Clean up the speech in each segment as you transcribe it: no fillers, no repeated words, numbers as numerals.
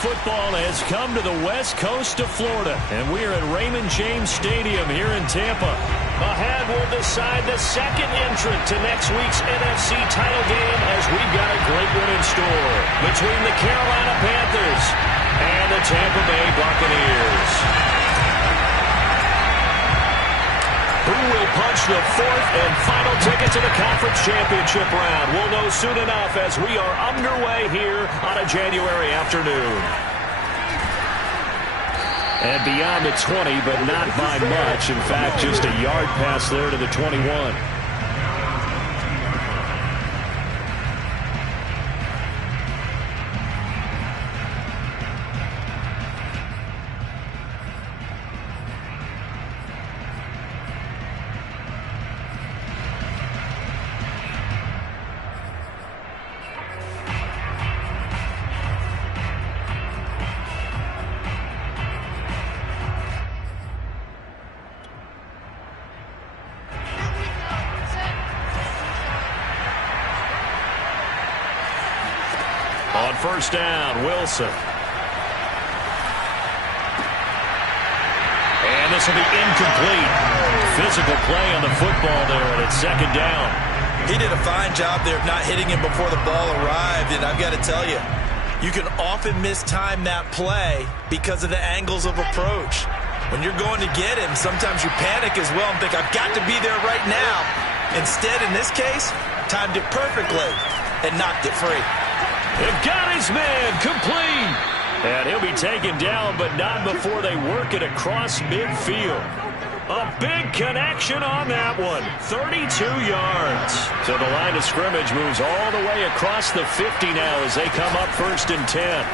football has come to the west coast of Florida, and we are at Raymond James Stadium here in Tampa. Ahead will decide the second entrant to next week's NFC title game, as we've got a great one in store between the Carolina Panthers and the Tampa Bay Buccaneers. Who will punch the fourth and final ticket to the conference championship round? We'll know soon enough as we are underway here on a January afternoon. And beyond the 20, but not by much. In fact, just a yard pass there to the 21. On first down, Wilson. And this will be incomplete. Physical play on the football there, and it's second down. He did a fine job there of not hitting him before the ball arrived, and I've got to tell you, you can often mistime that play because of the angles of approach. When you're going to get him, sometimes you panic as well and think, I've got to be there right now. Instead, in this case, timed it perfectly and knocked it free. They've got his man complete. And he'll be taken down, but not before they work it across midfield. A big connection on that one. 32 yards. So the line of scrimmage moves all the way across the 50 now as they come up first and 10.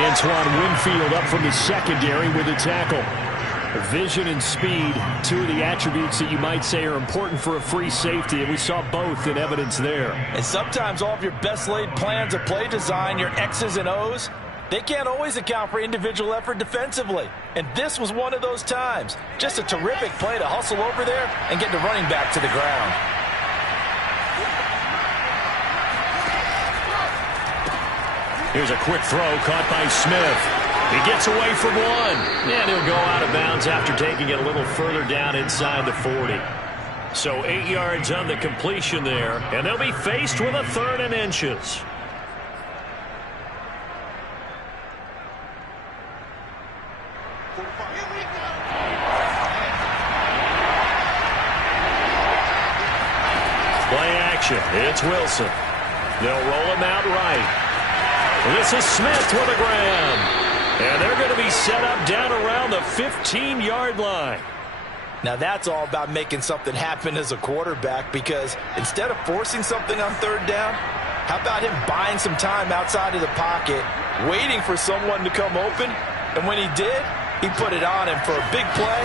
Antoine Winfield up from the secondary with a tackle. Vision and speed, two of the attributes that you might say are important for a free safety, and we saw both in evidence there. And sometimes all of your best laid plans of play design, your X's and O's, they can't always account for individual effort defensively. And this was one of those times. Just a terrific play to hustle over there and get the running back to the ground. Here's a quick throw caught by Smith. He gets away from one, and he'll go out of bounds after taking it a little further down inside the 40. So 8 yards on the completion there, and they'll be faced with a 3rd and inches. Play action. It's Wilson. They'll roll him out right. This is Smith with the ground. And they're going to be set up down around the 15-yard line. Now that's all about making something happen as a quarterback, because instead of forcing something on 3rd down, how about him buying some time outside of the pocket, waiting for someone to come open, and when he did, he put it on him for a big play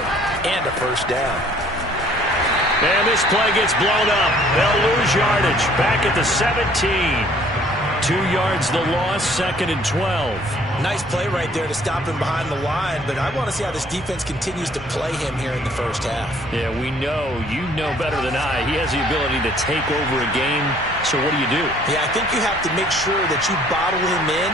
and a first down. And this play gets blown up. They'll lose yardage back at the 17. 2 yards the loss, 2nd and 12. Nice play right there to stop him behind the line, but I want to see how this defense continues to play him here in the first half. Yeah, we know. You know better than I. He has the ability to take over a game, so what do? Yeah, I think you have to make sure that you bottle him in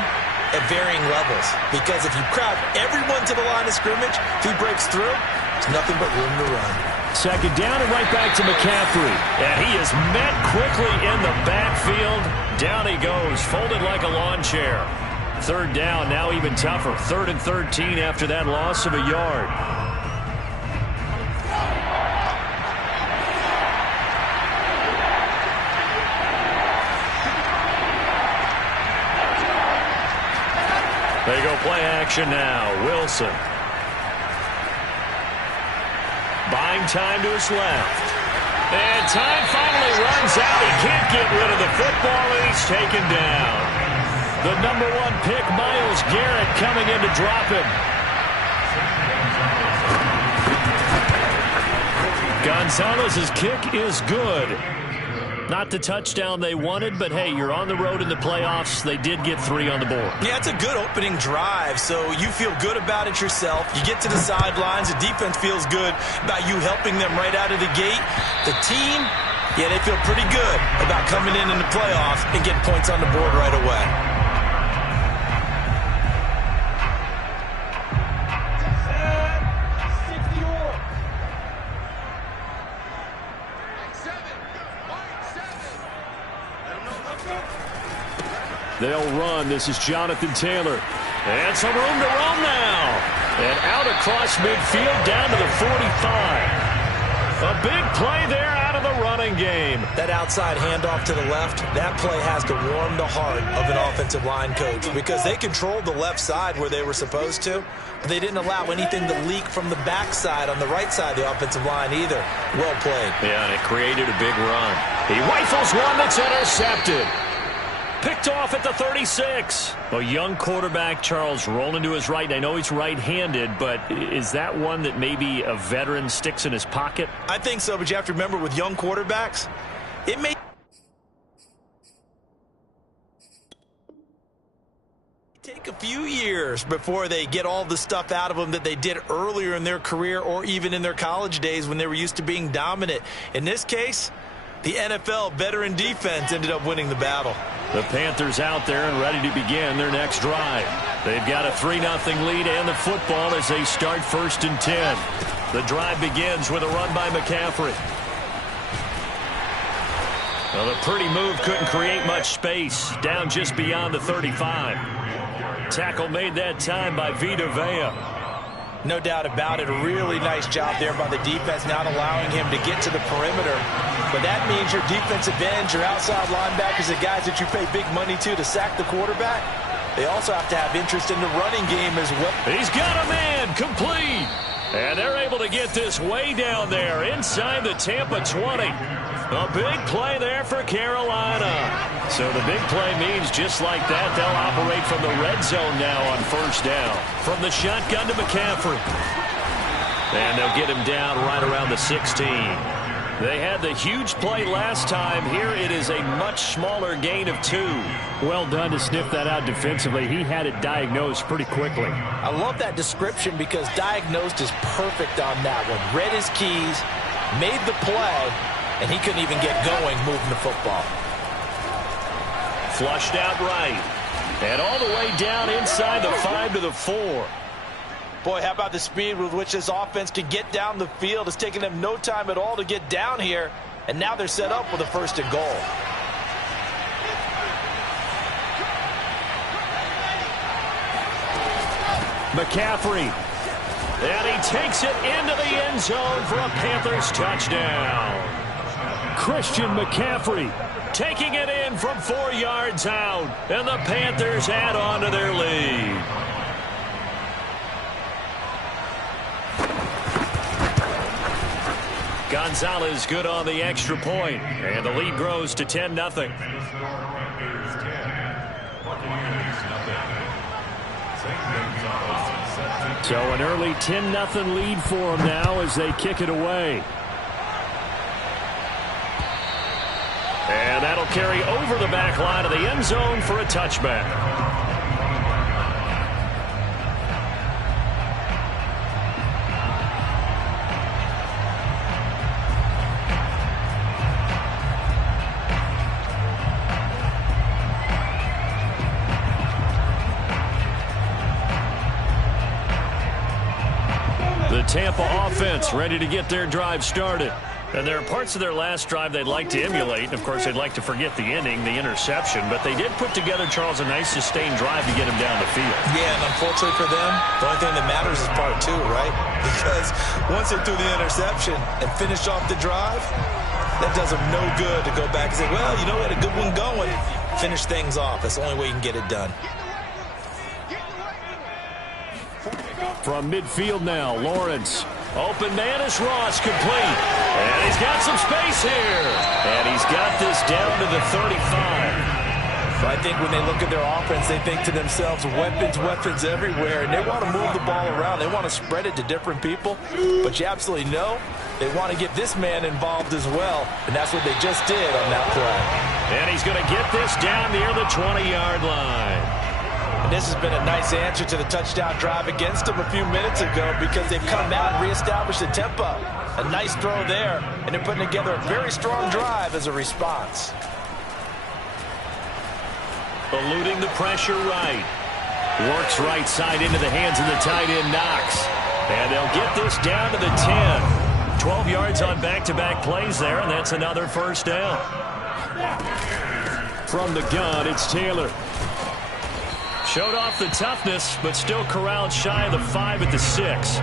at varying levels, because if you crowd everyone to the line of scrimmage, if he breaks through, there's nothing but room to run. Second down and right back to McCaffrey. And he is met quickly in the backfield. Down he goes, folded like a lawn chair. 3rd down, now even tougher. 3rd and 13 after that loss of a yard. They go play action now. Wilson. Buying time to his left. And time finally runs out. He can't get rid of the football, and he's taken down. The number 1 pick, Myles Garrett, coming in to drop him. Gonzalez's kick is good. Not the touchdown they wanted, but hey, you're on the road in the playoffs. They did get 3 on the board. Yeah, it's a good opening drive, so you feel good about it yourself. You get to the sidelines, the defense feels good about you helping them right out of the gate. The team Yeah, they feel pretty good about coming in the playoffs and getting points on the board right away. They'll run. This is Jonathan Taylor. And some room to run now. And out across midfield down to the 45. A big play there out of the running game. That outside handoff to the left, that play has to warm the heart of an offensive line coach because they controlled the left side where they were supposed to. But they didn't allow anything to leak from the backside on the right side of the offensive line either. Well played. Yeah, and it created a big run. He rifles one that's intercepted. Picked off at the 36. A young quarterback, Charles, rolling to his right. I know he's right-handed, but is that one that maybe a veteran sticks in his pocket? I think so, but you have to remember with young quarterbacks, it may take a few years before they get all the stuff out of them that they did earlier in their career or even in their college days when they were used to being dominant. In this case, the NFL veteran defense ended up winning the battle. The Panthers out there and ready to begin their next drive. They've got a 3-0 lead and the football as they start 1st and 10. The drive begins with a run by McCaffrey. Well, the pretty move couldn't create much space. Down just beyond the 35. Tackle made that time by Vita Vea. No doubt about it. A really nice job there by the defense, not allowing him to get to the perimeter. But that means your defensive ends, your outside linebackers, the guys that you pay big money to sack the quarterback, they also have to have interest in the running game as well. He's got a man complete. And they're able to get this way down there inside the Tampa 20. A big play there for Carolina. So the big play means just like that, they'll operate from the red zone now on 1st down. From the shotgun to McCaffrey. And they'll get him down right around the 16. They had the huge play last time. Here it is a much smaller gain of 2. Well done to sniff that out defensively. He had it diagnosed pretty quickly. I love that description because diagnosed is perfect on that one. Read his keys, made the play, and he couldn't even get going moving the football. Flushed out right. And all the way down inside the 5 to the 4. Boy, how about the speed with which this offense can get down the field? It's taken them no time at all to get down here. And now they're set up with a 1st and goal. McCaffrey. And he takes it into the end zone for a Panthers touchdown. Christian McCaffrey taking it in from 4 yards out. And the Panthers add on to their lead. Gonzalez good on the extra point. And the lead grows to 10-0. So an early 10-0 lead for them now as they kick it away. And that'll carry over the back line of the end zone for a touchback. The Tampa offense ready to get their drive started. And there are parts of their last drive they'd like to emulate. And, of course, they'd like to forget the inning, the interception. But they did put together, Charles, a nice sustained drive to get him down the field. Yeah, and unfortunately for them, the only thing that matters is part 2, right? Because once they threw the interception and finished off the drive, that does them no good to go back and say, well, you know, we had a good one going. Finish things off. That's the only way you can get it done. From midfield now, Lawrence. Open man is Ross, complete. And he's got some space here. And he's got this down to the 35. So I think when they look at their offense, they think to themselves, weapons everywhere. And they want to move the ball around. They want to spread it to different people. But you absolutely know they want to get this man involved as well. And that's what they just did on that play. And he's going to get this down near the 20-yard line. And this has been a nice answer to the touchdown drive against them a few minutes ago because they've come out and reestablished the tempo. A nice throw there, and they're putting together a very strong drive as a response. Eluding the pressure right. Works right side into the hands of the tight end Knox. And they'll get this down to the 10. 12 yards on back-to-back plays there, and that's another first down. From the gun, it's Taylor. Showed off the toughness, but still corralled shy of the 5 at the 6.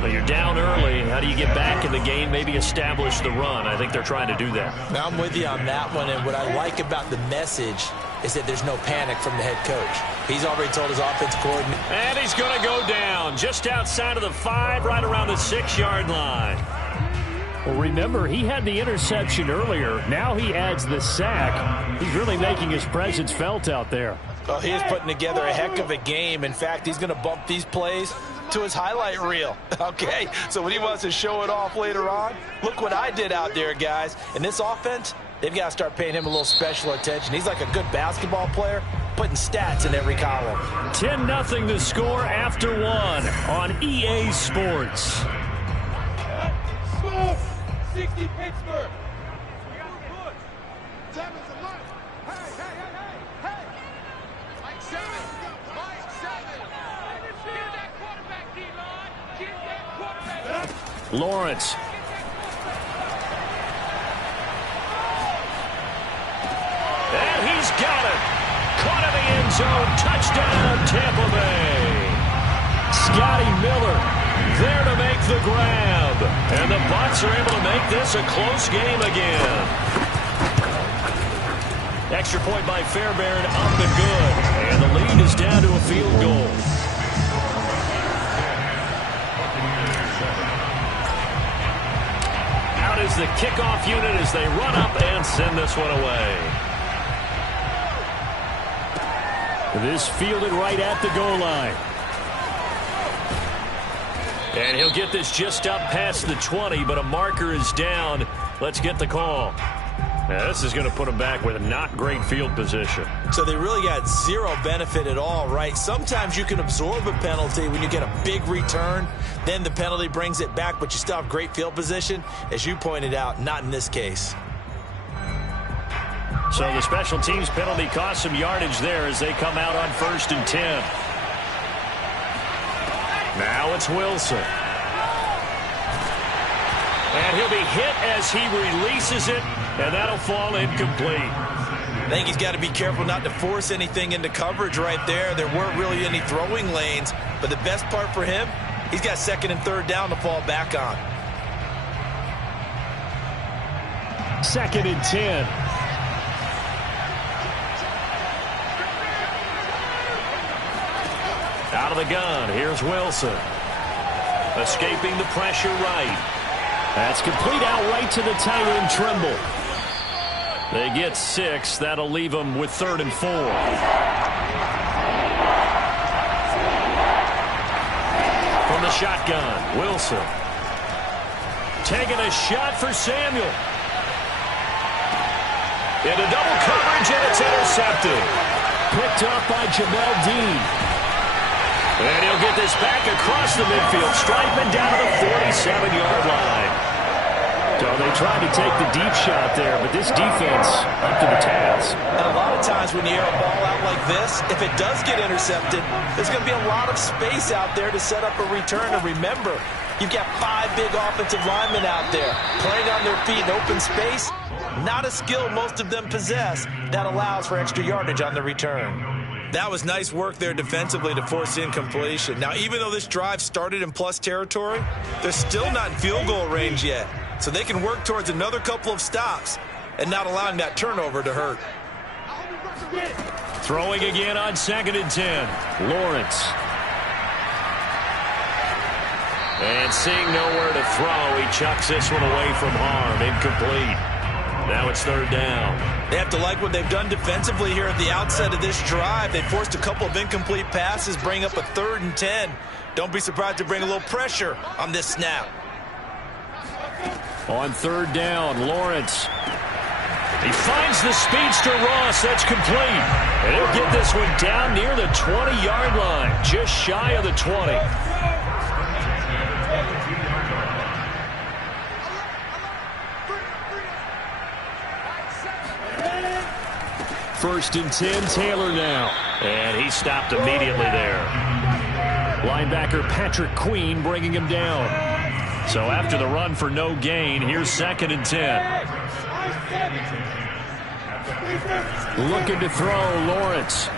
But you're down early. How do you get back in the game, maybe establish the run? I think they're trying to do that. Now, I'm with you on that one, and what I like about the message is that there's no panic from the head coach. He's already told his offensive coordinator. And he's going to go down just outside of the 5, right around the 6-yard line. Well, remember, he had the interception earlier. Now he adds the sack. He's really making his presence felt out there. Well, he is putting together a heck of a game. In fact, he's going to bump these plays to his highlight reel. Okay, so when he wants to show it off later on, look what I did out there, guys. In this offense, they've got to start paying him a little special attention. He's like a good basketball player, putting stats in every column. 10-0 the score after 1 on EA Sports. 60 Pittsburgh. Lawrence. And he's got it. Caught in the end zone. Touchdown, Tampa Bay. Scotty Miller there to make the grab. And the Bucs are able to make this a close game again. Extra point by Fairbairn, up and good. And the lead is down to a field goal. Out is the kickoff unit as they run up and send this one away. This fielded right at the goal line. And he'll get this just up past the 20, but a marker is down. Let's get the call. Now, this is going to put him back with a not great field position. So they really got zero benefit at all, right? Sometimes you can absorb a penalty when you get a big return. Then the penalty brings it back, but you still have great field position. As you pointed out, not in this case. So the special teams penalty cost some yardage there as they come out on 1st and 10. Now it's Wilson. And he'll be hit as he releases it, and that'll fall incomplete. I think he's got to be careful not to force anything into coverage right there. There weren't really any throwing lanes, but the best part for him, he's got 2nd and 3rd down to fall back on. 2nd and 10. Out of the gun, here's Wilson. Escaping the pressure right. That's complete out right to the tight end Trimble. They get 6. That'll leave them with 3rd and 4. From the shotgun, Wilson. Taking a shot for Samuel. Into double coverage, and it's intercepted. Picked up by Jamel Dean. And he'll get this back across the midfield stripe and down to the 47-yard line. So they tried to take the deep shot there, but this defense up to the task. And a lot of times when you air a ball out like this, if it does get intercepted, there's going to be a lot of space out there to set up a return. And remember, you've got 5 big offensive linemen out there playing on their feet in open space. Not a skill most of them possess that allows for extra yardage on the return. That was nice work there defensively to force incompletion. Now, even though this drive started in plus territory, they're still not in field goal range yet. So they can work towards another couple of stops and not allowing that turnover to hurt. Throwing again on 2nd and 10. Lawrence. And seeing nowhere to throw, he chucks this one away from harm. Incomplete. Now it's 3rd down. They have to like what they've done defensively here at the outset of this drive. They forced a couple of incomplete passes, bring up a 3rd and 10. Don't be surprised to bring a little pressure on this snap. On 3rd down, Lawrence. He finds the speedster Ross. That's complete. And he'll get this one down near the 20-yard line, just shy of the 20. First and 10, Taylor now. And he stopped immediately there. Linebacker Patrick Queen bringing him down. So after the run for no gain, here's second and 10. Looking to throw, Lawrence.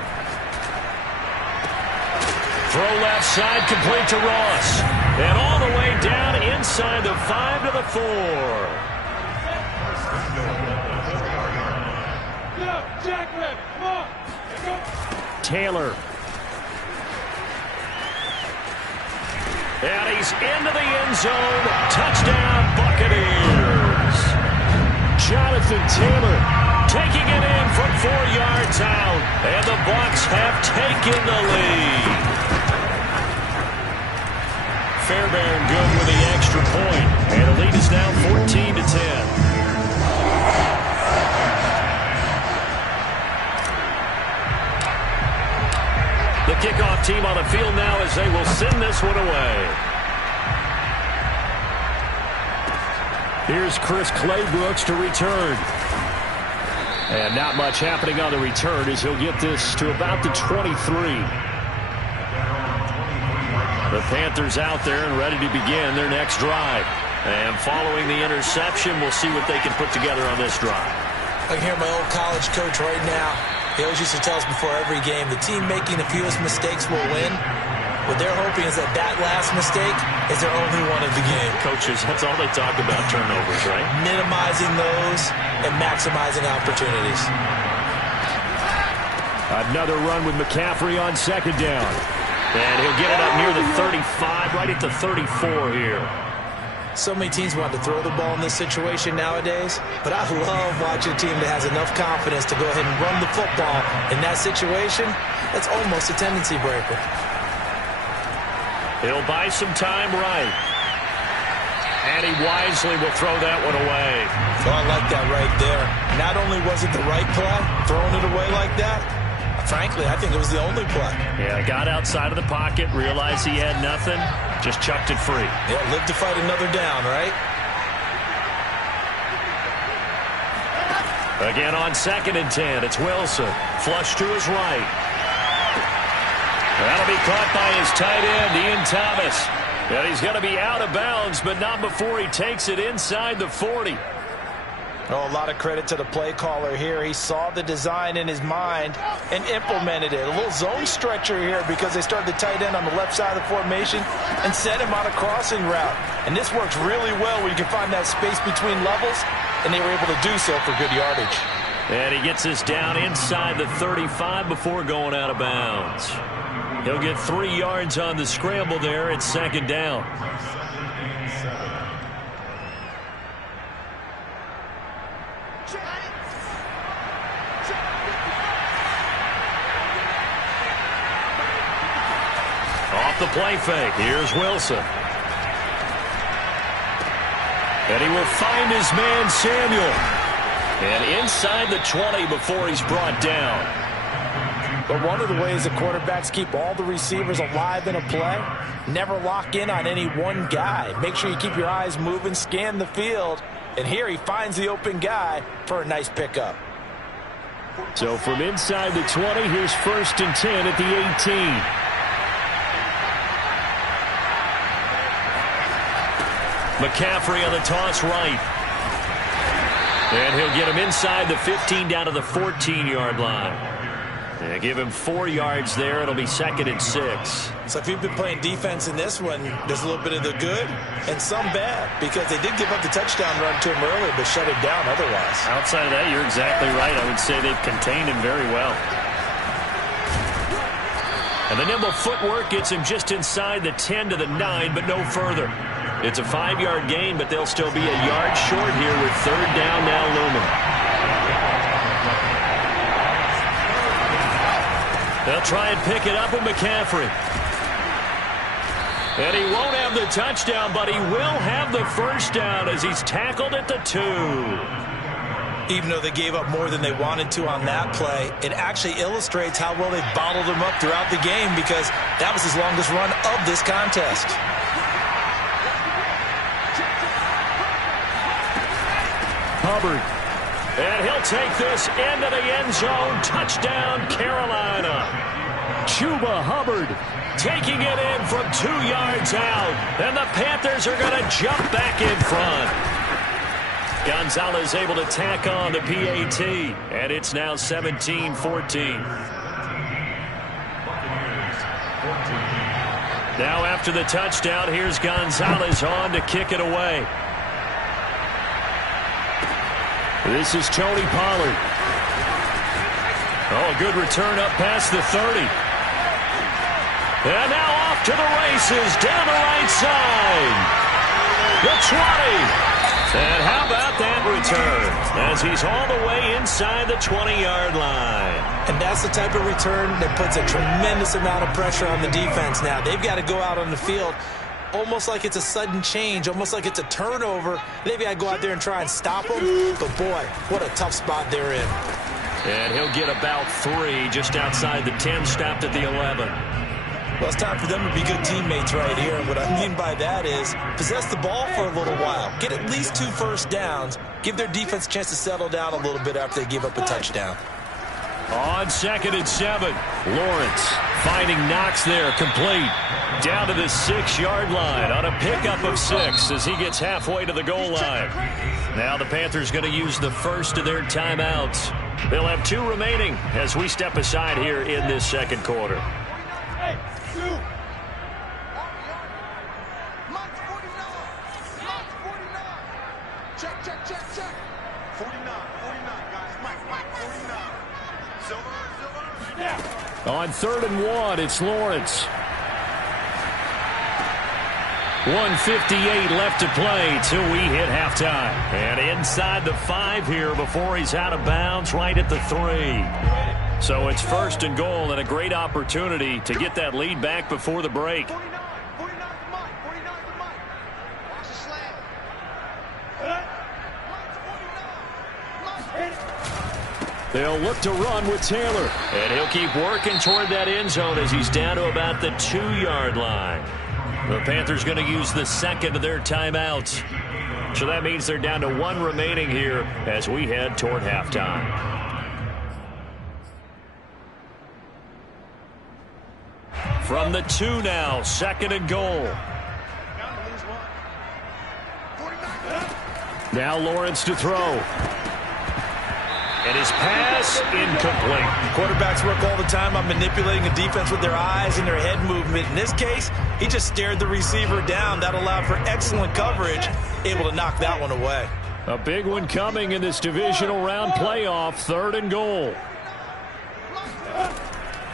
Throw left side, complete to Ross. And all the way down inside the 5 to the 4. Taylor. And he's into the end zone. Touchdown, Buccaneers. Jonathan Taylor taking it in from 4 yards out. And the Bucs have taken the lead. Fairbairn good with the extra point. And the lead is now 14-10. The kickoff team on the field now as they will send this one away. Here's Chris Claybrooks to return. And not much happening on the return as he'll get this to about the 23. The Panthers out there and ready to begin their next drive. And following the interception, we'll see what they can put together on this drive. I can hear my old college coach right now. He always used to tell us before every game, the team making the fewest mistakes will win. What they're hoping is that that last mistake is their only one of the game. Coaches, that's all they talk about, turnovers, right? Minimizing those and maximizing opportunities. Another run with McCaffrey on second down. And he'll get it up near the 35, right at the 34 here. So many teams want to throw the ball in this situation nowadays, but I love watching a team that has enough confidence to go ahead and run the football. In that situation, that's almost a tendency breaker. He'll buy some time right. And he wisely will throw that one away. Oh, I like that right there. Not only was it the right play, throwing it away like that, frankly, I think it was the only play. Yeah, got outside of the pocket, realized he had nothing, just chucked it free. Yeah, live to fight another down, right? Again on second and 10, it's Wilson. Flush to his right. That'll be caught by his tight end, Ian Thomas. And he's going to be out of bounds, but not before he takes it inside the 40. Oh, a lot of credit to the play caller here. He saw the design in his mind and implemented it. A little zone stretcher here because they started the tight end on the left side of the formation and set him on a crossing route. And this works really well where you can find that space between levels, and they were able to do so for good yardage. And he gets this down inside the 35 before going out of bounds. He'll get 3 yards on the scramble there at second down. Off the play fake, here's Wilson. And he will find his man Samuel. And inside the 20 before he's brought down. But one of the ways the quarterbacks keep all the receivers alive in a play, never lock in on any one guy. Make sure you keep your eyes moving, scan the field. And here he finds the open guy for a nice pickup. So from inside the 20, here's first and 10 at the 18. McCaffrey on the toss right. And he'll get him inside the 15 down to the 14-yard line. And give him 4 yards there. It'll be second and 6. So if you've been playing defense in this one, there's a little bit of the good and some bad because they did give up the touchdown run to him earlier but shut him down otherwise. Outside of that, you're exactly right. I would say they've contained him very well. And the nimble footwork gets him just inside the 10 to the 9, but no further. It's a 5-yard gain, but they'll still be a yard short here with third down now looming. They'll try and pick it up with McCaffrey. And he won't have the touchdown, but he will have the first down as he's tackled at the 2. Even though they gave up more than they wanted to on that play, it actually illustrates how well they bottled them up throughout the game because that was his longest run of this contest. Hubbard. And he'll take this into the end zone. Touchdown, Carolina. Chuba Hubbard taking it in from 2 yards out. And the Panthers are going to jump back in front. Gonzalez able to tack on the PAT. And it's now 17-14. Now after the touchdown, here's Gonzalez on to kick it away. This is Tony Pollard. Oh, a good return up past the 30. And now off to the races down the right side. The 20. And how about that return as he's all the way inside the 20-yard line. And that's the type of return that puts a tremendous amount of pressure on the defense now. They've got to go out on the field almost like it's a sudden change, almost like it's a turnover. They've got to go out there and try and stop them. But, boy, what a tough spot they're in. And he'll get about 3 just outside the 10, stopped at the 11. Well, it's time for them to be good teammates right here. And what I mean by that is possess the ball for a little while. Get at least 2 first downs. Give their defense a chance to settle down a little bit after they give up a touchdown. On 2nd and 7, Lawrence finding Knox there, complete. Down to the 6-yard line on a pickup of 6 as he gets halfway to the goal line. Now the Panthers going to use the first of their timeouts. They'll have 2 remaining as we step aside here in this second quarter. On 3rd and 1, it's Lawrence. 1:58 left to play till we hit halftime. And inside the 5 here before he's out of bounds, right at the 3. So it's 1st and goal and a great opportunity to get that lead back before the break. They'll look to run with Taylor. And he'll keep working toward that end zone as he's down to about the 2-yard line. The Panthers going to use the second of their timeouts. So that means they're down to 1 remaining here as we head toward halftime. From the 2 now, 2nd and goal. Now Lawrence to throw. And his pass incomplete. Quarterbacks work all the time on manipulating a defense with their eyes and their head movement. In this case, he just stared the receiver down. That allowed for excellent coverage, able to knock that one away. A big one coming in this divisional round playoff, 3rd and goal.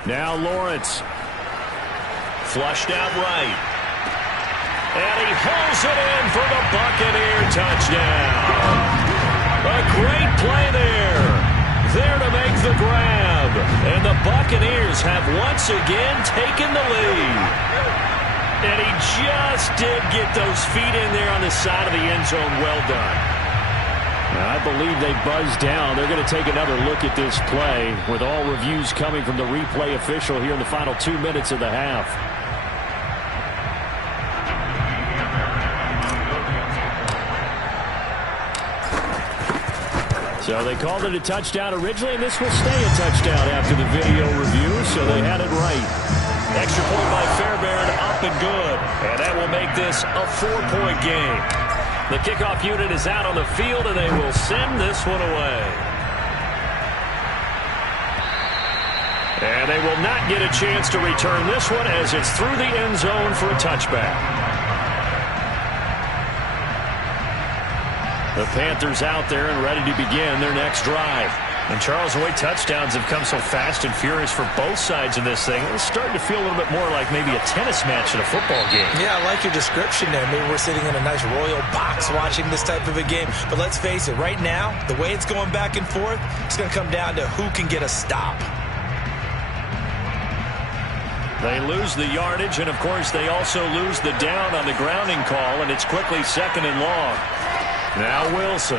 Now Lawrence. Flushed out right. And he hauls it in for the Buccaneer touchdown. A great play there. There to make the grab. And the Buccaneers have once again taken the lead. And he just did get those feet in there on the side of the end zone. Well done. I believe they buzzed down. They're going to take another look at this play with all reviews coming from the replay official here in the final 2 minutes of the half. So they called it a touchdown originally, and this will stay a touchdown after the video review, so they had it right. Extra point by Fairbairn, up and good. And that will make this a 4-point game. The kickoff unit is out on the field, and they will send this one away. And they will not get a chance to return this one as it's through the end zone for a touchback. The Panthers out there and ready to begin their next drive. And Charles, the way touchdowns have come so fast and furious for both sides of this thing, it's starting to feel a little bit more like maybe a tennis match in a football game. Yeah, I like your description there. Maybe we're sitting in a nice royal box watching this type of a game. But let's face it, right now, the way it's going back and forth, it's going to come down to who can get a stop. They lose the yardage, and, of course, they also lose the down on the grounding call, and it's quickly 2nd and long. Now Wilson.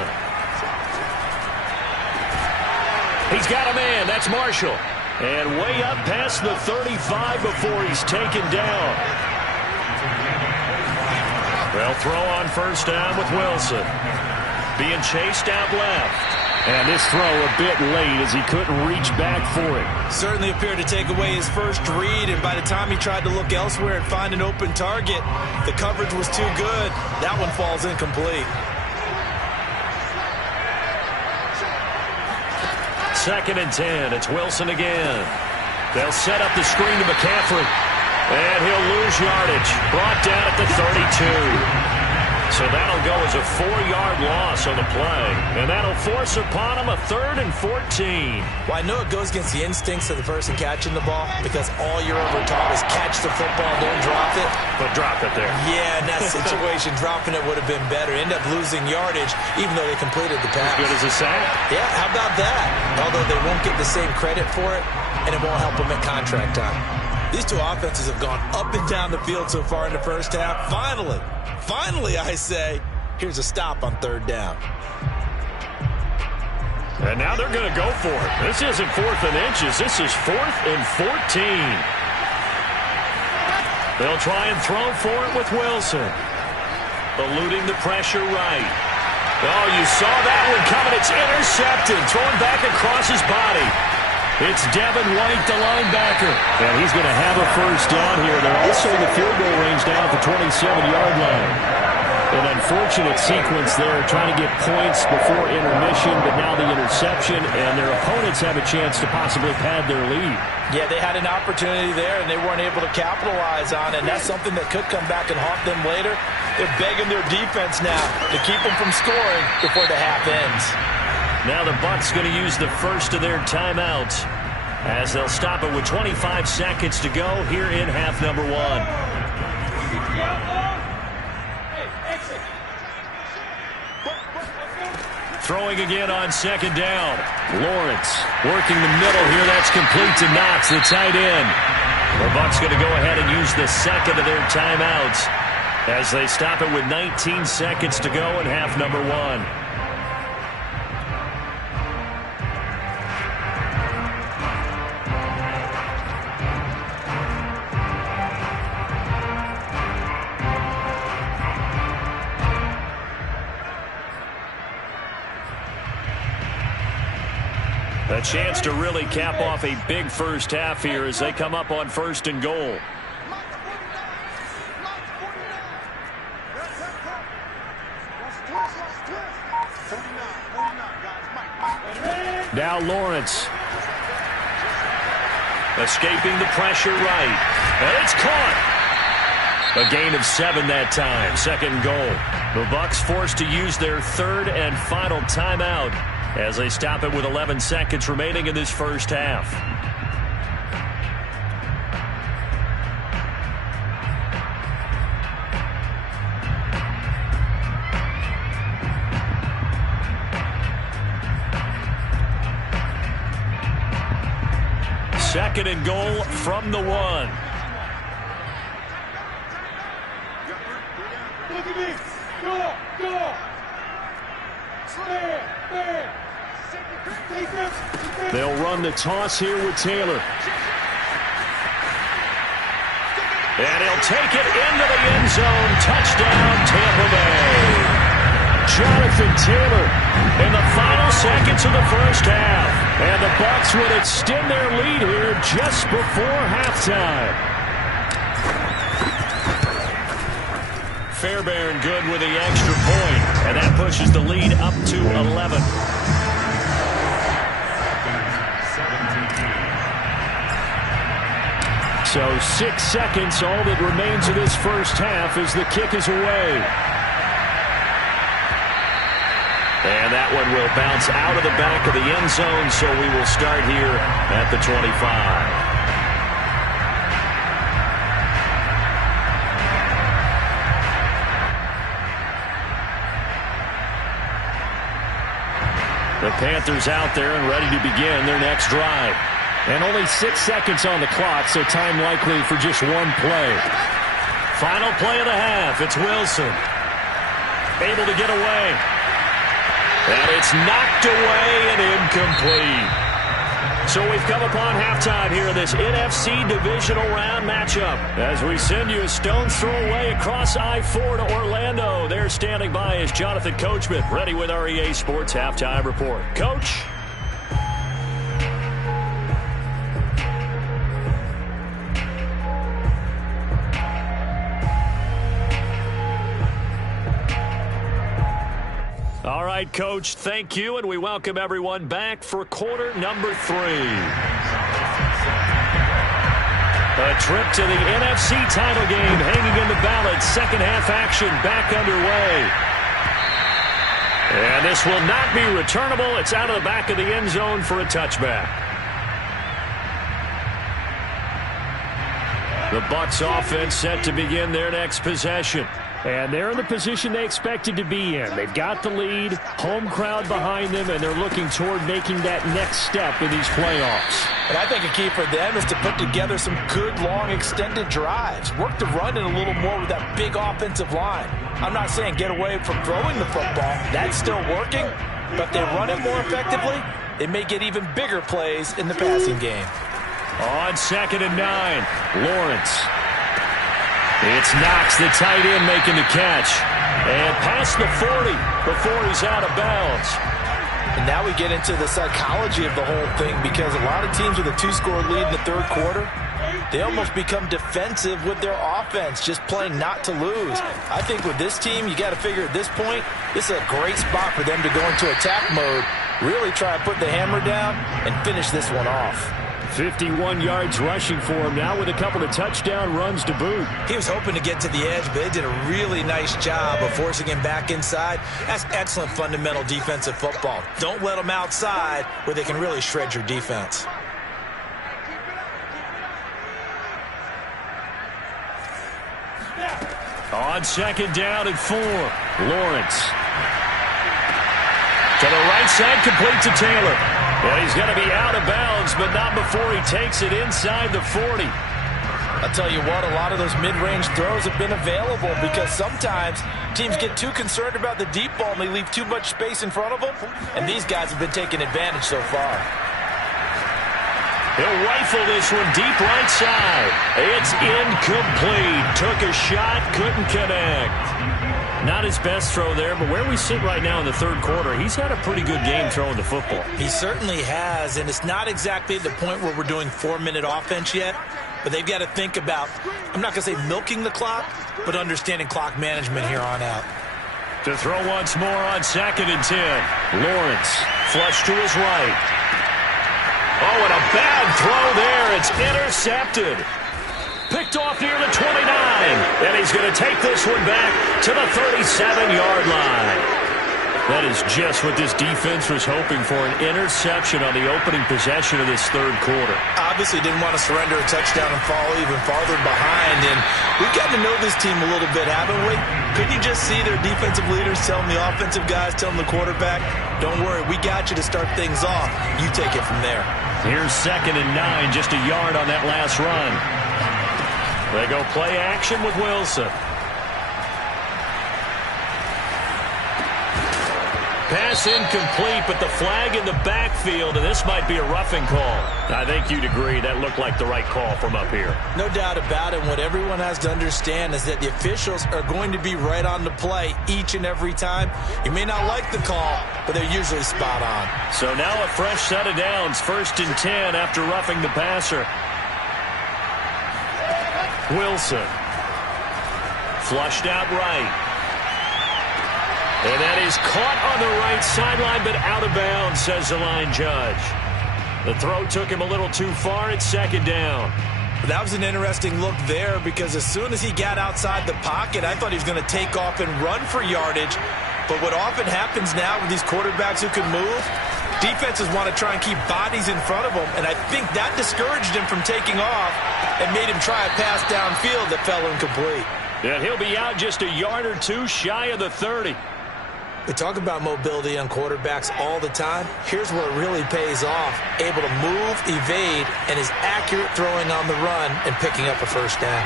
He's got a man. That's Marshall. And way up past the 35 before he's taken down. They'll throw on first down with Wilson. Being chased out left. And this throw a bit late as he couldn't reach back for it. Certainly appeared to take away his first read, and by the time he tried to look elsewhere and find an open target, the coverage was too good. That one falls incomplete. Second and 10. It's Wilson again. They'll set up the screen to McCaffrey. And he'll lose yardage. Brought down at the 32. So that'll go as a 4-yard loss on the play. And that'll force upon him a 3rd and 14. Well, I know it goes against the instincts of the person catching the ball because all you're ever taught is catch the football, don't drop it. But drop it there. Yeah, in that situation, dropping it would have been better. End up losing yardage even though they completed the pass. As good as a sack. Yeah, how about that? Although they won't get the same credit for it, and it won't help them at contract time. These two offenses have gone up and down the field so far in the first half. Finally, I say, here's a stop on 3rd down. And now they're going to go for it. This isn't 4th and inches. This is 4th and 14. They'll try and throw for it with Wilson. Eluding the pressure right. Oh, you saw that one coming. It's intercepted. Thrown back across his body. It's Devin White, the linebacker. And he's going to have a first down here. They're also in the field goal range down at the 27-yard line. An unfortunate sequence there, trying to get points before intermission, but now the interception, and their opponents have a chance to possibly pad their lead. Yeah, they had an opportunity there, and they weren't able to capitalize on it, and that's something that could come back and haunt them later. They're begging their defense now to keep them from scoring before the half ends. Now the Bucs going to use the first of their timeouts as they'll stop it with 25 seconds to go here in half number 1. Throwing again on second down. Lawrence working the middle here. That's complete to Knox, the tight end. The Bucs going to go ahead and use the second of their timeouts as they stop it with 19 seconds to go in half number 1. A chance to really cap off a big first half here as they come up on 1st and goal. Now Lawrence. Escaping the pressure right. And it's caught. A gain of 7 that time. 2nd goal. The Bucs forced to use their 3rd and final timeout as they stop it with 11 seconds remaining in this first half. Second and goal from the 1. Look at me. Go. They'll run the toss here with Taylor. And he'll take it into the end zone. Touchdown, Tampa Bay. Jonathan Taylor in the final seconds of the first half. And the Bucs would extend their lead here just before halftime. Fairbairn good with the extra point. And that pushes the lead up to 11. So 6 seconds, all that remains of this first half as the kick is away. And that one will bounce out of the back of the end zone, so we will start here at the 25. The Panthers out there and ready to begin their next drive. And only 6 seconds on the clock, so time likely for just one play. Final play of the half. It's Wilson. Able to get away. And it's knocked away and incomplete. So we've come upon halftime here in this NFC divisional round matchup. As we send you a stone's throw away across I-4 to Orlando. There standing by is Jonathan Coachman, ready with our EA Sports Halftime Report. Coach? All right, Coach, thank you, and we welcome everyone back for quarter number 3. A trip to the NFC title game hanging in the balance. Second half action back underway. And this will not be returnable. It's out of the back of the end zone for a touchback. The Bucs offense set to begin their next possession. And they're in the position they expected to be in. They've got the lead, home crowd behind them, and they're looking toward making that next step in these playoffs. And I think a key for them is to put together some good, long, extended drives. Work the run in a little more with that big offensive line. I'm not saying get away from throwing the football. That's still working. But if they run it more effectively, they may get even bigger plays in the passing game. On 2nd and 9, Lawrence. It's Knox, the tight end, making the catch. And past the 40 before he's out of bounds. And now we get into the psychology of the whole thing, because a lot of teams with a 2-score lead in the third quarter, they almost become defensive with their offense, just playing not to lose. I think with this team, you got to figure at this point, this is a great spot for them to go into attack mode, really try and put the hammer down and finish this one off. 51 yards rushing for him now with a couple of touchdown runs to boot. He was hoping to get to the edge, but they did a really nice job of forcing him back inside. That's excellent fundamental defensive football. Don't let them outside where they can really shred your defense. On 2nd down and 4, Lawrence. To the right side, complete to Taylor. And he's going to be out of bounds, but not before he takes it inside the 40. I'll tell you what, a lot of those mid-range throws have been available, because sometimes teams get too concerned about the deep ball and they leave too much space in front of them, and these guys have been taking advantage so far. He'll rifle this one deep right side. It's incomplete. Took a shot, couldn't connect. Not his best throw there, but where we sit right now in the third quarter, he's had a pretty good game throwing the football. He certainly has, and it's not exactly at the point where we're doing 4-minute offense yet, but they've got to think about, I'm not going to say milking the clock, but understanding clock management here on out. To throw once more on 2nd and 10. Lawrence, flush to his right. Oh, and a bad throw there. It's intercepted. Picked off near the 29. And he's going to take this one back to the 37-yard line. That is just what this defense was hoping for, an interception on the opening possession of this third quarter. Obviously didn't want to surrender a touchdown and fall even farther behind. And we've gotten to know this team a little bit, haven't we? Couldn't you just see their defensive leaders telling the offensive guys, telling the quarterback, don't worry, we got you to start things off. You take it from there. Here's 2nd and 9, just a yard on that last run. They go play action with Wilson. Pass incomplete, but the flag in the backfield, and this might be a roughing call. I think you'd agree that looked like the right call from up here. No doubt about it. What everyone has to understand is that the officials are going to be right on the play each and every time. You may not like the call, but they're usually spot on. So now a fresh set of downs, 1st and 10 after roughing the passer. Wilson. Flushed out right. And that is caught on the right sideline, but out of bounds, says the line judge. The throw took him a little too far. It's 2nd down. That was an interesting look there, because as soon as he got outside the pocket, I thought he was going to take off and run for yardage. But what often happens now with these quarterbacks who can move, defenses want to try and keep bodies in front of them, and I think that discouraged him from taking off and made him try a pass downfield that fell incomplete. And he'll be out just a yard or two shy of the 30. We talk about mobility on quarterbacks all the time. Here's where it really pays off. Able to move, evade, and is accurate throwing on the run and picking up a first down.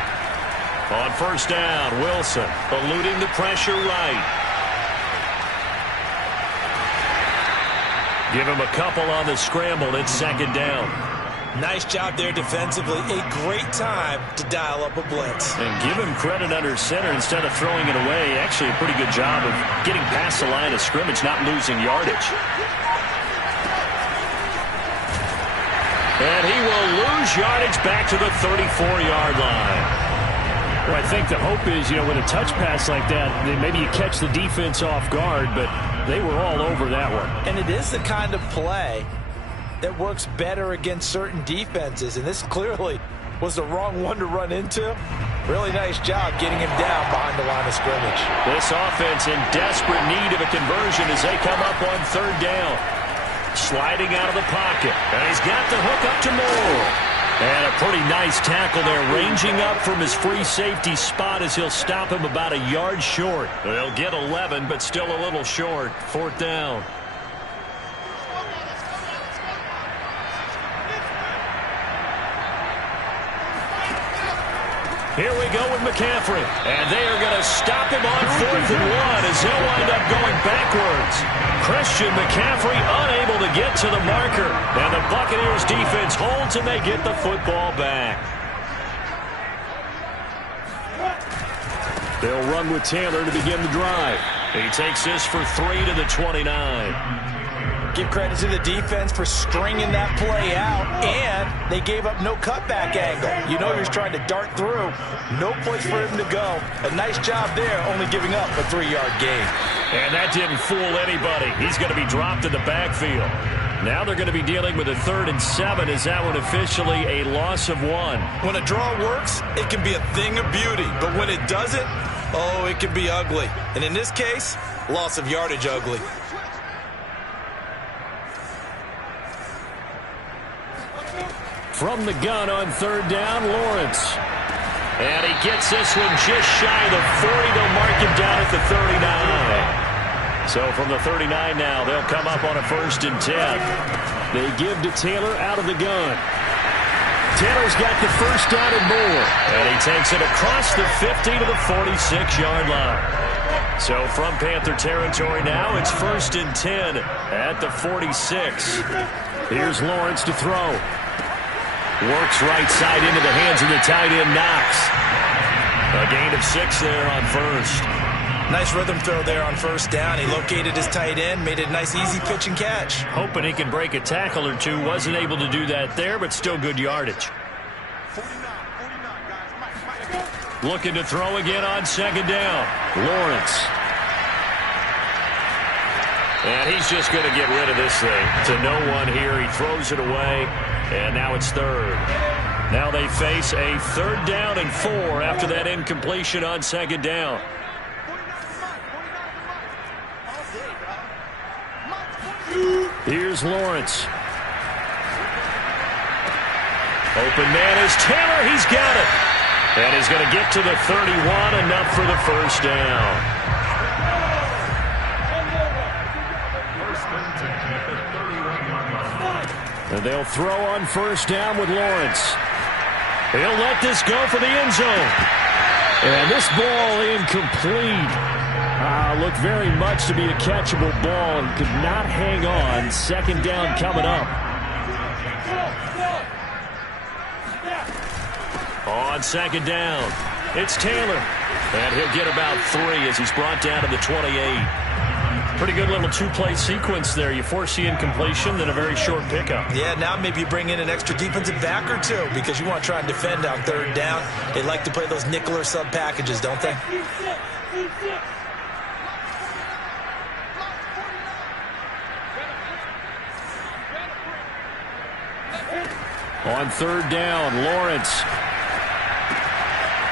On 1st down, Wilson eluding the pressure right. Give him a couple on the scramble. It's second down. Nice job there defensively. A great time to dial up a blitz. And give him credit under center instead of throwing it away. Actually, a pretty good job of getting past the line of scrimmage, not losing yardage. And he will lose yardage back to the 34-yard line. Well, I think the hope is, with a touch pass like that, maybe you catch the defense off guard, but they were all over that one. And it is the kind of play that works better against certain defenses, and this clearly was the wrong one to run into. Really nice job getting him down behind the line of scrimmage. This offense in desperate need of a conversion as they come up on third down. Sliding out of the pocket, and he's got the hook up to Moore. And a pretty nice tackle there, ranging up from his free safety spot as he'll stop him about a yard short. They'll get 11, but still a little short. Fourth down. Here we go with McCaffrey. And they are going to stop him on 4th and 1 as he'll wind up going backwards. Christian McCaffrey unable to get to the marker. And the Buccaneers defense holds and they get the football back. They'll run with Taylor to begin the drive. He takes this for 3 to the 29. Give credit to the defense for stringing that play out, and they gave up no cutback angle. He was trying to dart through. No place for him to go. A nice job there, only giving up a 3-yard gain. And that didn't fool anybody. He's going to be dropped in the backfield. Now they're going to be dealing with a 3rd and 7. Is that one officially a loss of 1? When a draw works, it can be a thing of beauty. But when it doesn't, oh, it can be ugly. And in this case, loss of yardage ugly. From the gun on 3rd down, Lawrence. And he gets this one just shy of the 40. They'll mark him down at the 39. So from the 39 now, they'll come up on a 1st and 10. They give to Taylor out of the gun. Taylor's got the 1st down and more. And he takes it across the 50 to the 46-yard line. So from Panther territory now, it's 1st and 10 at the 46. Here's Lawrence to throw. Works right side into the hands of the tight end, Knox. A gain of 6 there on 1st. Nice rhythm throw there on 1st down. He located his tight end, made it a nice easy pitch and catch. Hoping he can break a tackle or two. Wasn't able to do that there, but still good yardage. Looking to throw again on 2nd down. Lawrence. And he's just going to get rid of this thing to no one here. He throws it away, and now it's 3rd. Now they face a 3rd down and 4 after that incompletion on 2nd down. Here's Lawrence. Open man is Taylor. He's got it. And he's going to get to the 31, enough for the 1st down. And they'll throw on 1st down with Lawrence. He'll let this go for the end zone. And this ball incomplete. Looked very much to be a catchable ball and could not hang on. 2nd down coming up. On 2nd down, it's Taylor. And he'll get about 3 as he's brought down to the 28. Pretty good little 2-play sequence there. You force the incompletion, then a very short pickup. Yeah, now maybe you bring in an extra defensive back or 2 because you want to try and defend on 3rd down. They like to play those nickel or sub packages, don't they? On 3rd down, Lawrence.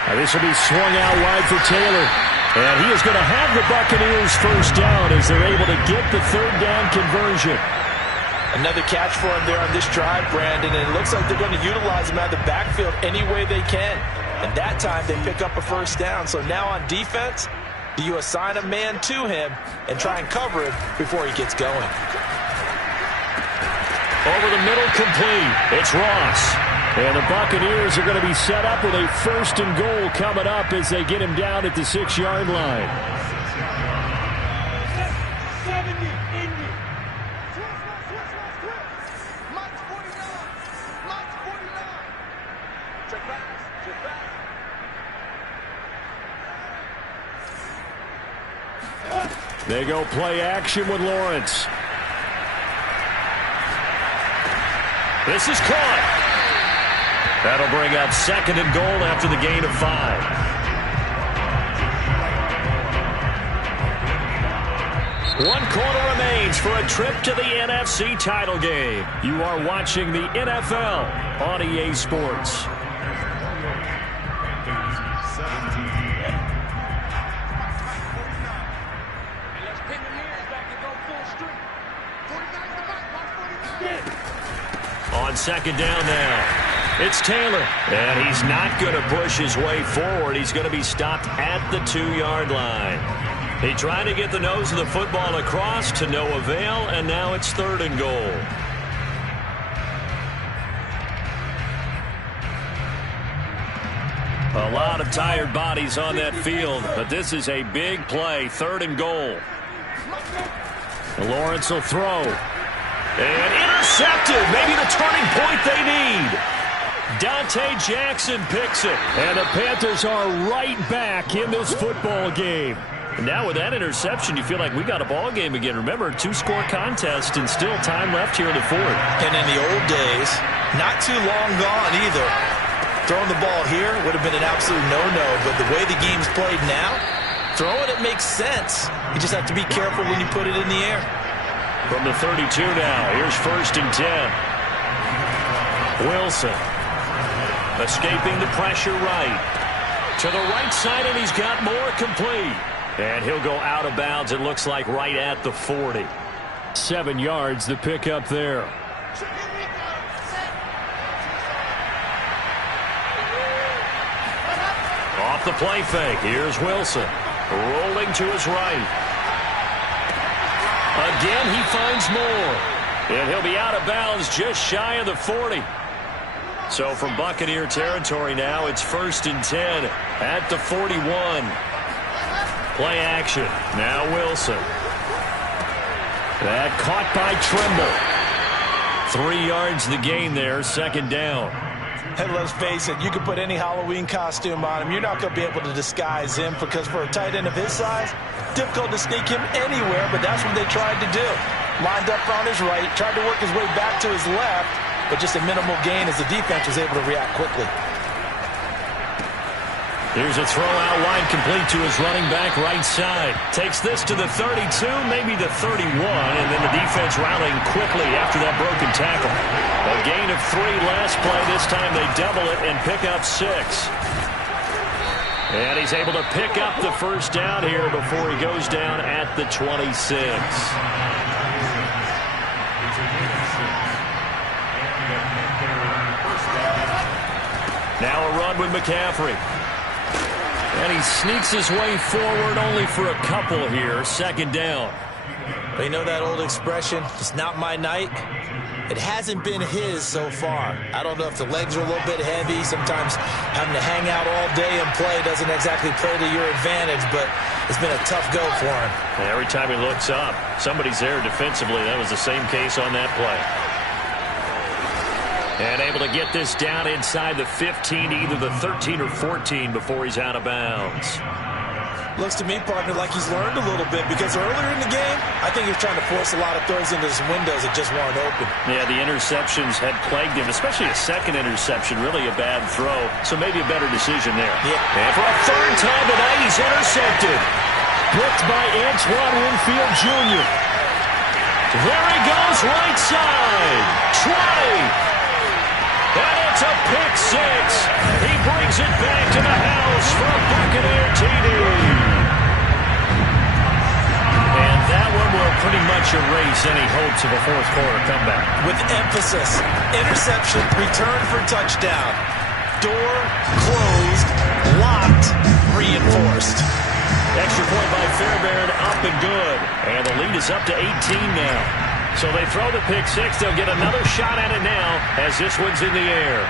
Now this will be swung out wide for Taylor. And he is going to have the Buccaneers 1st down as they're able to get the 3rd down conversion. Another catch for him there on this drive, Brandon, and it looks like they're going to utilize him out of the backfield any way they can. And that time they pick up a 1st down. So now on defense, do you assign a man to him and try and cover him before he gets going? Over the middle, complete. It's Ross. And the Buccaneers are going to be set up with a 1st and goal coming up as they get him down at the 6-yard line. They go play action with Lawrence. This is caught. That'll bring up 2nd and goal after the gain of 5. 1 quarter remains for a trip to the NFC title game. You are watching the NFL on EA Sports. On 2nd down now, it's Taylor. And he's not going to push his way forward. He's going to be stopped at the 2-yard line. He tried to get the nose of the football across to no avail, and now it's 3rd and goal. A lot of tired bodies on that field, but this is a big play, 3rd and goal. Lawrence will throw. And intercepted. Maybe the turning point they need. Dante Jackson picks it. And the Panthers are right back in this football game. And now with that interception, you feel like we got a ball game again. Remember, 2-score contest and still time left here in the 4th. And in the old days, not too long gone either. Throwing the ball here would have been an absolute no-no. But the way the game's played now, throwing it makes sense. You just have to be careful when you put it in the air. From the 32 now, here's 1st and 10. Wilson escaping the pressure right. To the right side, and he's got more complete. And he'll go out of bounds, it looks like, right at the 40. 7 yards, the pickup there. Off the play fake, here's Wilson. Rolling to his right. Again, he finds more. And he'll be out of bounds just shy of the 40. So from Buccaneer territory now, it's 1st and 10 at the 41. Play action. Now Wilson. That caught by Trimble. 3 yards the gain there, 2nd down. And let's face it, you can put any Halloween costume on him. You're not going to be able to disguise him because for a tight end of his size, difficult to sneak him anywhere, but that's what they tried to do. Lined up on his right, tried to work his way back to his left, but just a minimal gain as the defense was able to react quickly. Here's a throw out wide, complete to his running back right side. Takes this to the 32, maybe the 31, and then the defense rallying quickly after that broken tackle. A gain of 3 last play. This time they double it and pick up 6. And he's able to pick up the 1st down here before he goes down at the 26. Now a run with McCaffrey. And he sneaks his way forward only for a couple here. 2nd down. You know that old expression, it's not my night? It hasn't been his so far. I don't know if the legs are a little bit heavy. Sometimes having to hang out all day and play doesn't exactly play to your advantage, but it's been a tough go for him. And every time he looks up, somebody's there defensively. That was the same case on that play. And able to get this down inside the 15, either the 13 or 14 before he's out of bounds. Looks to me, partner, like he's learned a little bit because earlier in the game, I think he was trying to force a lot of throws into some windows that just weren't open. Yeah, the interceptions had plagued him, especially a 2nd interception, really a bad throw. So maybe a better decision there. Yeah. And for a 3rd time tonight, he's intercepted. Picked by Antoine Winfield Jr. There he goes, right side. Try. And it's a pick 6. He brings it back to the house for a Buccaneer TD. And that one will pretty much erase any hopes of a 4th quarter comeback. With emphasis, interception, return for touchdown. Door closed, locked, reinforced. Extra point by Fairbairn, up and good. And the lead is up to 18 now. So they throw the pick 6. They'll get another shot at it now as this one's in the air.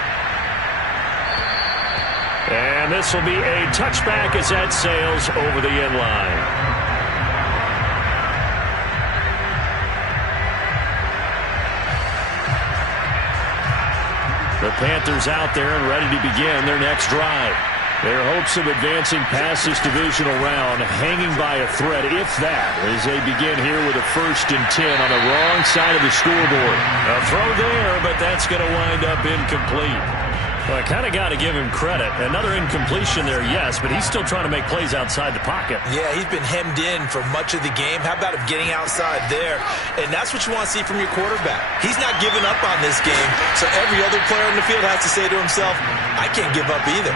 And this will be a touchback as that sails over the end line. The Panthers out there and ready to begin their next drive. Their hopes of advancing past this divisional round hanging by a thread, if that, as they begin here with a 1st and 10 on the wrong side of the scoreboard. A throw there, but that's going to wind up incomplete. Well, I kind of got to give him credit. Another incompletion there, yes, but he's still trying to make plays outside the pocket. Yeah, he's been hemmed in for much of the game. How about him getting outside there? And that's what you want to see from your quarterback. He's not giving up on this game, so every other player on the field has to say to himself, I can't give up either.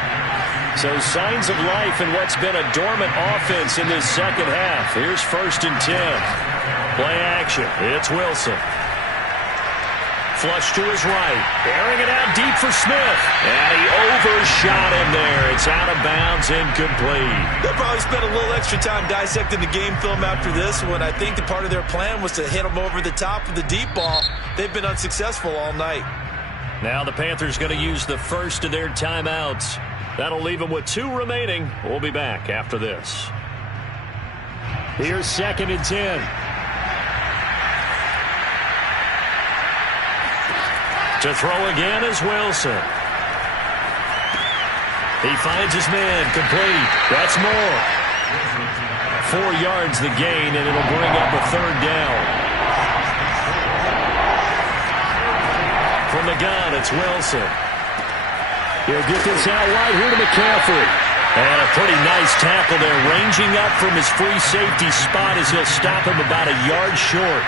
So signs of life in what's been a dormant offense in this second half. Here's 1st and 10. Play action. It's Wilson. Flush to his right. Airing it out deep for Smith. And he overshot him there. It's out of bounds, incomplete. They'll probably spend a little extra time dissecting the game film after this one. I think the part of their plan was to hit him over the top of the deep ball. They've been unsuccessful all night. Now the Panthers going to use the first of their timeouts. That'll leave them with 2 remaining. We'll be back after this. Here's 2nd and 10. To throw again is Wilson. He finds his man, complete. That's more. 4 yards the gain, and it'll bring up a 3rd down. From the gun, it's Wilson. He'll get this out wide here to McCaffrey. And a pretty nice tackle there, ranging up from his free safety spot as he'll stop him about a yard short.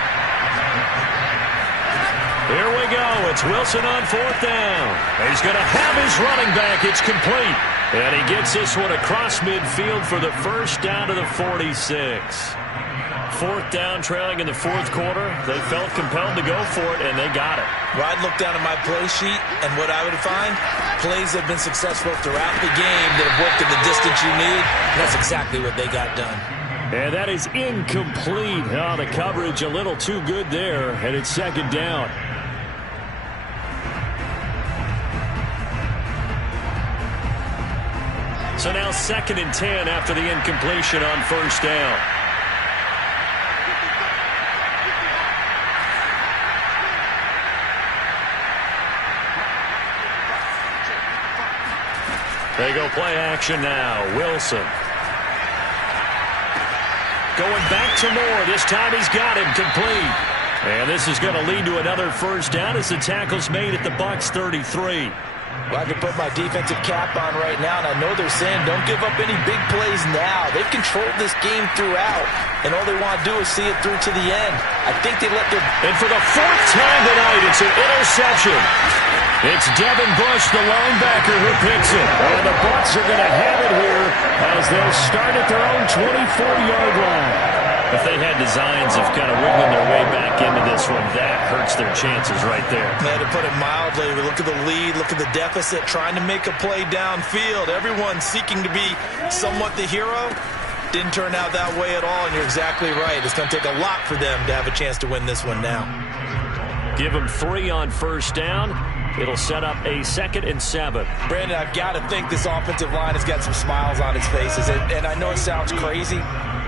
Here we go. It's Wilson on 4th down. He's going to have his running back. It's complete. And he gets this one across midfield for the 1st down to the 46. 4th down, trailing in the 4th quarter. They felt compelled to go for it, and they got it. Well, I'd look down at my play sheet, and what I would find, plays have been successful throughout the game that have worked in the distance you need. And that's exactly what they got done. And that is incomplete. Oh, the coverage a little too good there, and it's 2nd down. So now 2nd and 10 after the incompletion on 1st down. They go play action now. Wilson. Going back to Moore. This time he's got him complete. And this is going to lead to another 1st down as the tackle's made at the Bucs 33. Well, I can put my defensive cap on right now, and I know they're saying don't give up any big plays now. They've controlled this game throughout, and all they want to do is see it through to the end. I think they let their... And for the 4th time tonight, it's an interception. It's Devin Bush, the linebacker, who picks it. And the Bucs are going to have it here as they'll start at their own 24-yard line. If they had designs of kind of wiggling their way back into this one, that hurts their chances right there. Man, to put it mildly, we look at the lead, look at the deficit, trying to make a play downfield. Everyone seeking to be somewhat the hero. Didn't turn out that way at all, and you're exactly right. It's going to take a lot for them to have a chance to win this one now. Give them 3 on 1st down. It'll set up a 2nd and 7. Brandon, I've got to think this offensive line has got some smiles on its faces, and I know it sounds crazy,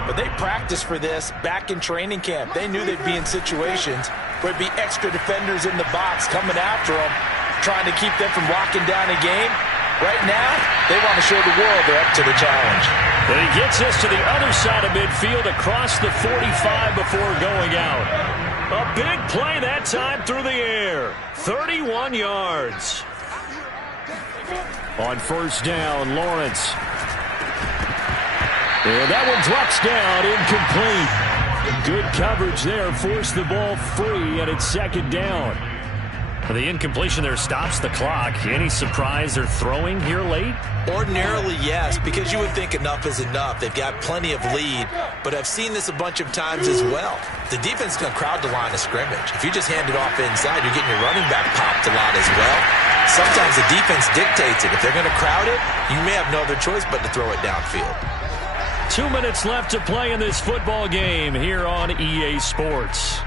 but they practiced for this back in training camp. They knew they'd be in situations where there'd be extra defenders in the box coming after them, trying to keep them from locking down a game. Right now, they want to show the world they're up to the challenge. And he gets this to the other side of midfield across the 45 before going out. A big play that time through the air. 31 yards. On 1st down, Lawrence. And that one drops down, incomplete. Good coverage there, forced the ball free, and it's 2nd down. The incompletion there stops the clock. Any surprise they're throwing here late? Ordinarily, yes, because you would think enough is enough. They've got plenty of lead, but I've seen this a bunch of times as well. The defense is going to crowd the line of scrimmage. If you just hand it off inside, you're getting your running back popped a lot as well. Sometimes the defense dictates it. If they're going to crowd it, you may have no other choice but to throw it downfield. 2 minutes left to play in this football game here on EA Sports.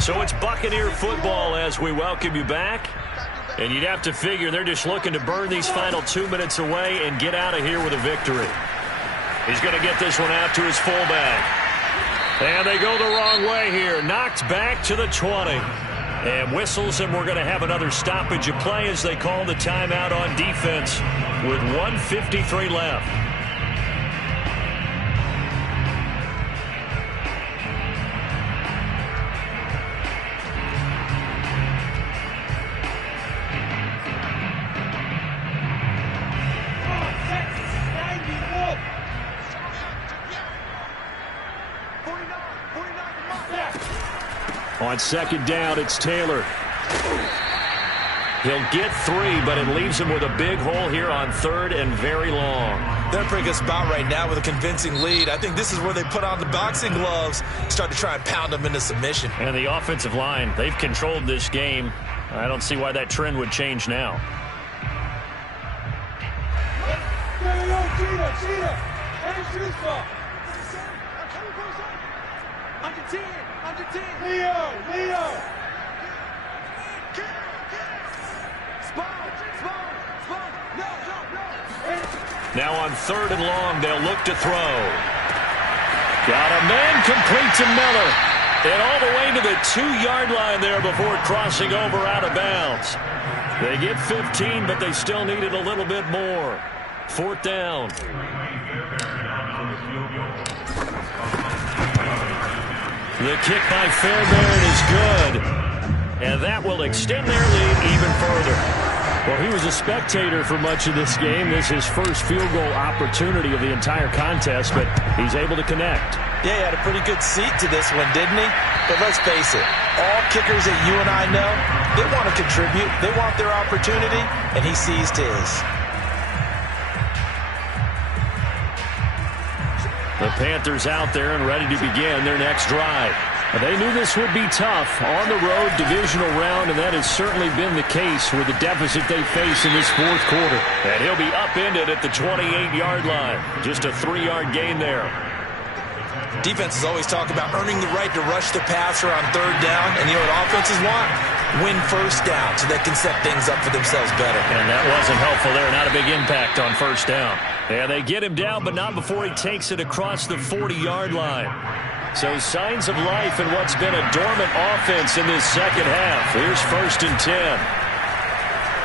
So it's Buccaneer football as we welcome you back. And you'd have to figure they're just looking to burn these final 2 minutes away and get out of here with a victory. He's going to get this one out to his fullback. And they go the wrong way here. Knocked back to the 20. And whistles, and we're going to have another stoppage of play as they call the timeout on defense with 1:53 left. On second down, it's Taylor. He'll get 3, but it leaves him with a big hole here on 3rd and very long. They're in a pretty good spot right now with a convincing lead. I think this is where they put on the boxing gloves, start to try and pound them into submission. And the offensive line, they've controlled this game. I don't see why that trend would change now. Leo! Now on 3rd and long, they'll look to throw. Got a man complete to Miller. And all the way to the 2-yard line there before crossing over out of bounds. They get 15, but they still needed a little bit more. 4th down. The kick by Fairbairn is good. And that will extend their lead even further. Well, he was a spectator for much of this game. This is his first field goal opportunity of the entire contest, but he's able to connect. Yeah, he had a pretty good seat to this one, didn't he? But let's face it, all kickers that you and I know, they want to contribute. They want their opportunity, and he seized his. The Panthers out there and ready to begin their next drive. They knew this would be tough on the road, divisional round, and that has certainly been the case with the deficit they face in this 4th quarter. And he'll be upended at the 28-yard line. Just a 3-yard gain there. Defenses always talk about earning the right to rush the passer on 3rd down, and you know what offenses want? Win 1st down so they can set things up for themselves better. And that wasn't helpful there. Not a big impact on 1st down. And they get him down, but not before he takes it across the 40-yard line. So signs of life in what's been a dormant offense in this second half. Here's 1st and 10.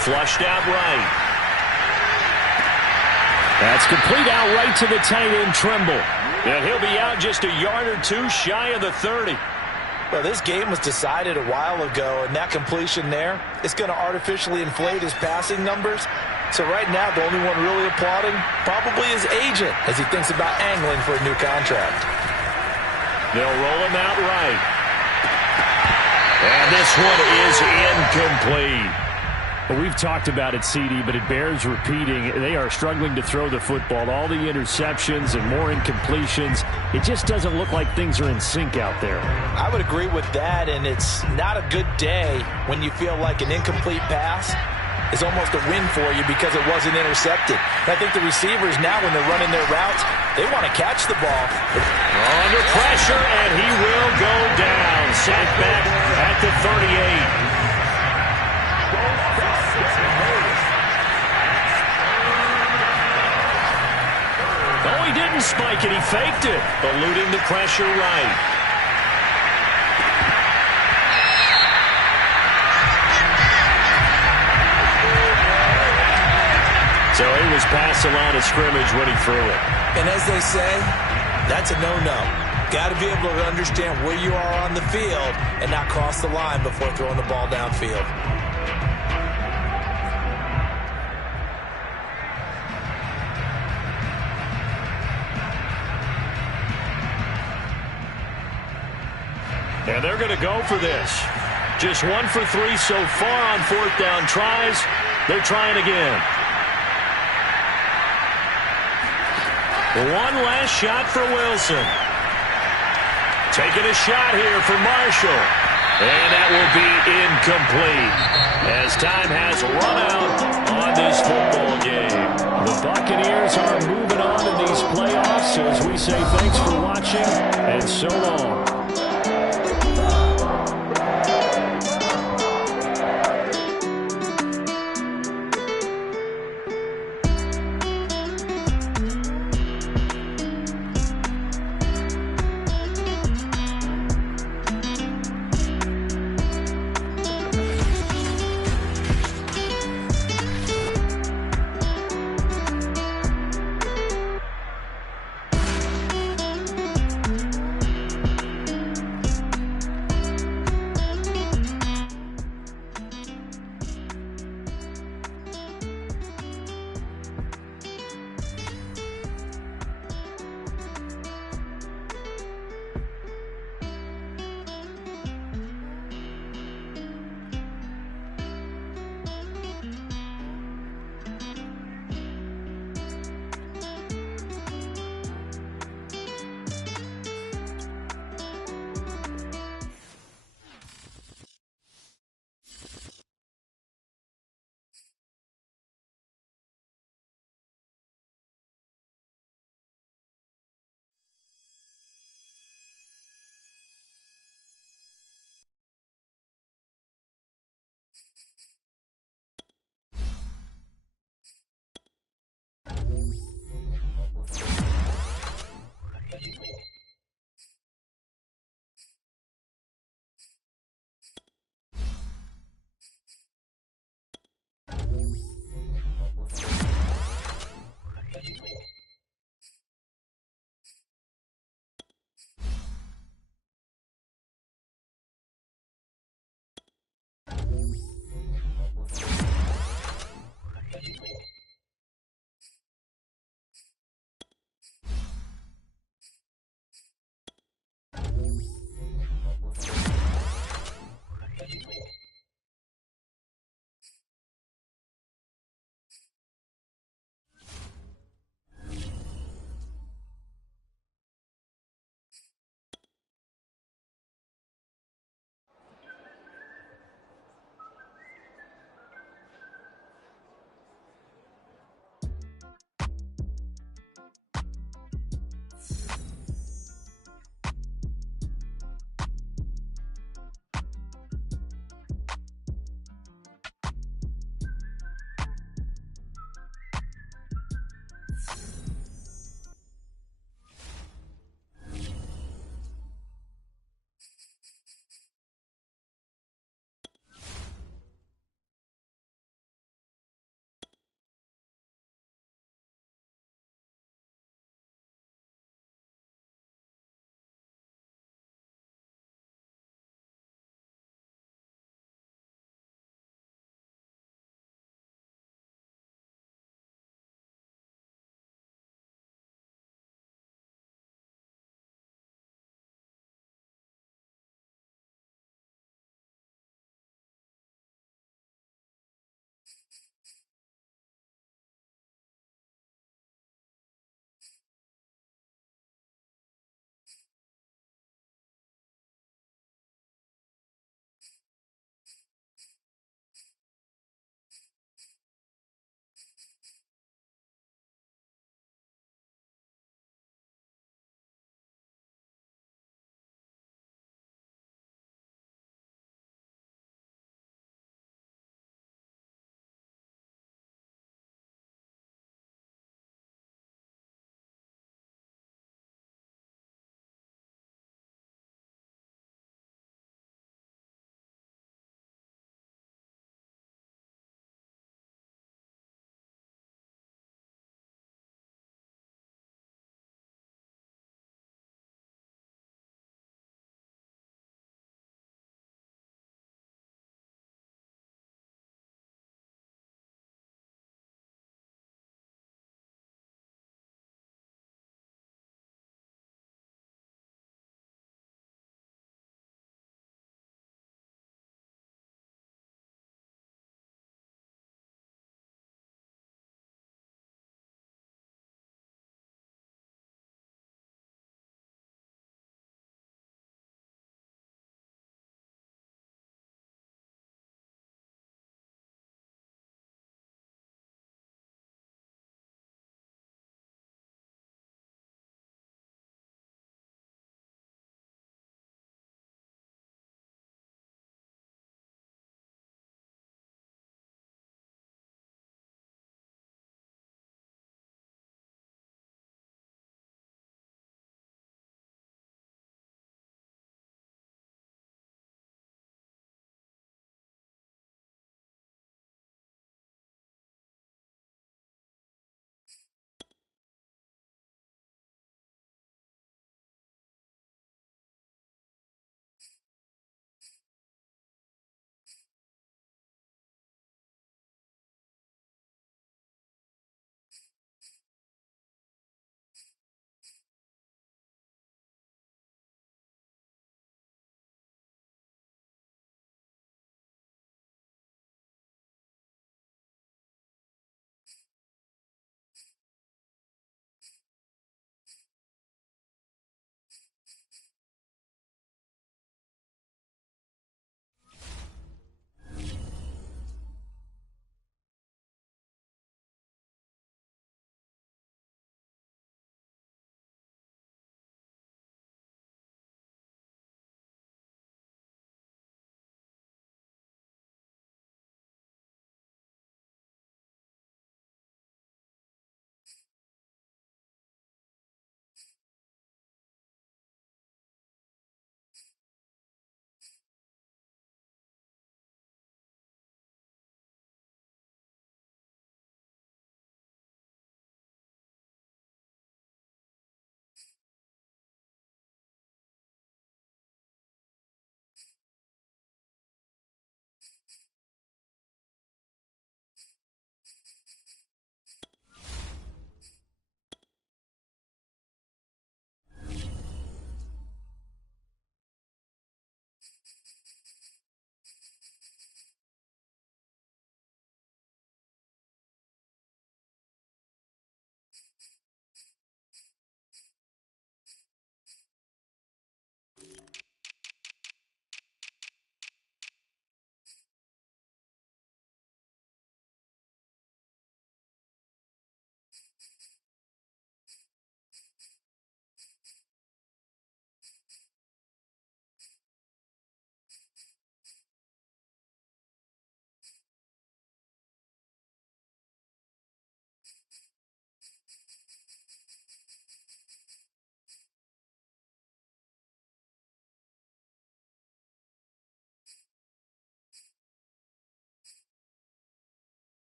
Flushed out right. That's complete out right to the tight end, Trimble. And he'll be out just a yard or 2 shy of the 30. Well, this game was decided a while ago, and that completion there is going to artificially inflate his passing numbers. So right now, the only one really applauding probably his agent as he thinks about angling for a new contract. They'll roll him out right. And this one is incomplete. Well, we've talked about it, CD, but it bears repeating. They are struggling to throw the football. All the interceptions and more incompletions. It just doesn't look like things are in sync out there. I would agree with that, and it's not a good day when you feel like an incomplete pass is almost a win for you because it wasn't intercepted. And I think the receivers now, when they're running their routes, they want to catch the ball. Under pressure, and he will go down. Sacked back at the 38. Oh, he didn't spike it. He faked it, eluding the pressure right. So he was past the line of scrimmage when he threw it. And as they say, that's a no-no. Got to be able to understand where you are on the field and not cross the line before throwing the ball downfield. And they're going to go for this. Just 1 for 3 so far on 4th down tries. They're trying again. One last shot for Wilson. Taking a shot here for Marshall. And that will be incomplete as time has run out on this football game. The Buccaneers are moving on in these playoffs as we say thanks for watching and so long.